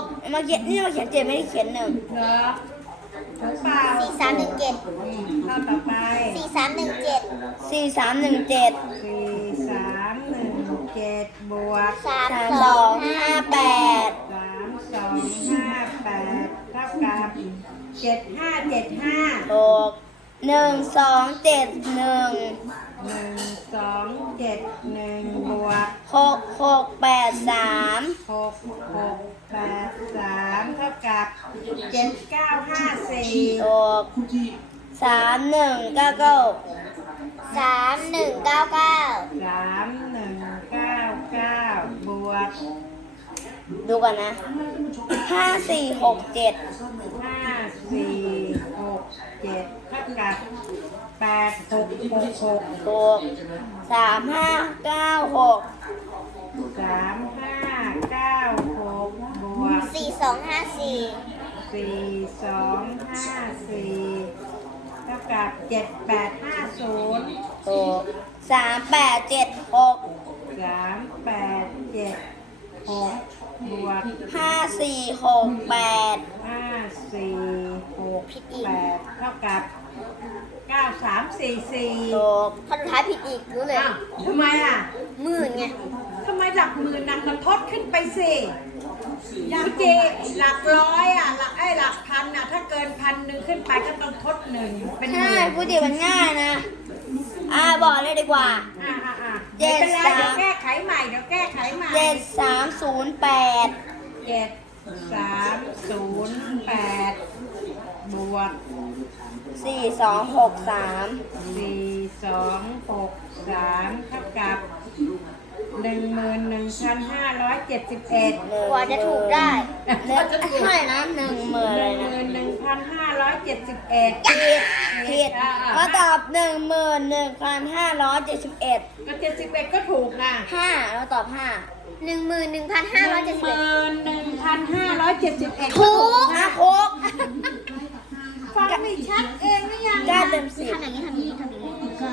กมาเขียนนี่มาเขียนเจ็ดไม่ได้เขียนหนึ่งเหรอถูกเปล่าสี่สามหนึ่งเจ็ดอืมข้อต่อไปสี่สามหนึ่งเจ็ดสี่สามหนึ่งเจ็ดสี่สามหนึ่งเจ็ดบวกสามสามสสอองงห้าห้าแปแปดดสามสองห้าแปดเท่ากับเจ็ดห้าเจ็ดห้าหกหนึ่งสองเจ็ดหนึ่งหนึ่งสองเจ็ดหนึ่งบวกหกหกแปดสามหกหกแปดสามเท่ากับเจ็ดเก้าห้าสี่หกสามหนึ่งเก้าเก้าสามหนึ่งเก้าเก้าสามหนึ่งเก้าเก้าบวกดูก่อนนะห้าสี่หกเจ็ดห้าสี่หกเจ็ดเท่ากับแปดหกหกหกหกสามห้าเก้าหก สามห้าเก้าหกบวก สี่สองห้าสี่สี่สองห้าสี่เท่ากับเจ็ดแปดห้าศูนย์หกสามแปดเจ็ดหกสามแปดเจ็ดหกบวกห้าสี่หกแปดห้าสี่หกแปดเท่ากับเก้าสามสี่สี่หกคนสุดท้ายผิดอีกรู้เลยอ้าวทำไมอะ หมื่นไงทำไมหลักหมื่นนักกระทดขึ้นไปสิพี่เจหลักร้อยอะหลักไอ้หลักพันอะ ถ้าเกินพันหนึ่งขึ้นไปก็ต้องทดหนึ่งเป็นหใช่มื่นพูดดีมันง่ายนะ อ่าบอกเลยดีกว่า อ่าอ่าอ่าเจ็ไม่ดเป็นไรสามเดี๋ยวแก้ไขใหม่เดี๋ยวแก้ไขใหม่เจ็ดสามศูนย์แปดเจ็ดสามศูนย์แปดบวก สี่สองหกสามสี่สองหกสามเท่ากับ หนึ่งหมื่นหนึ่งพันห้าร้อยเจ็ดสิบเอ็ดกว่าจะถูกได้หนึ่งเท่าไหร่นะหนึ่งหมื่นหอะไรนึ่งหนะมื่นหนึ่งพันห้าร้อยเจ็ดสิบเอ็ดผิดผิดก็ตอบหนึ่งหมื่นหนึ่งพันห้าร้อยเจ็ดสิบเอ็ดก็เจ็ดสิบเอ็ดก็ถูกนะห้าแล้วตอบห้าหนึ่งหมื่นหนึ่งพันห้าร้อยเจ็ดสิบหเอ็ดมื่นหนึ่งพันห้าร้อยเจ็ดสิบเอ็ดถูกห้าครบ ฟังไม่ชัดเองหรือยัง เก้าเต็มสิบ ทำอย่างนี้ทำอย่างนี้ทำอย่างนี้ก็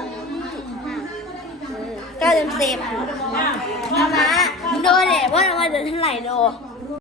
ถูกทั้งห้า เก้าเต็มสิบอะเอามาโดนเนี่ยว่าเราเดือนเท่าไหร่โด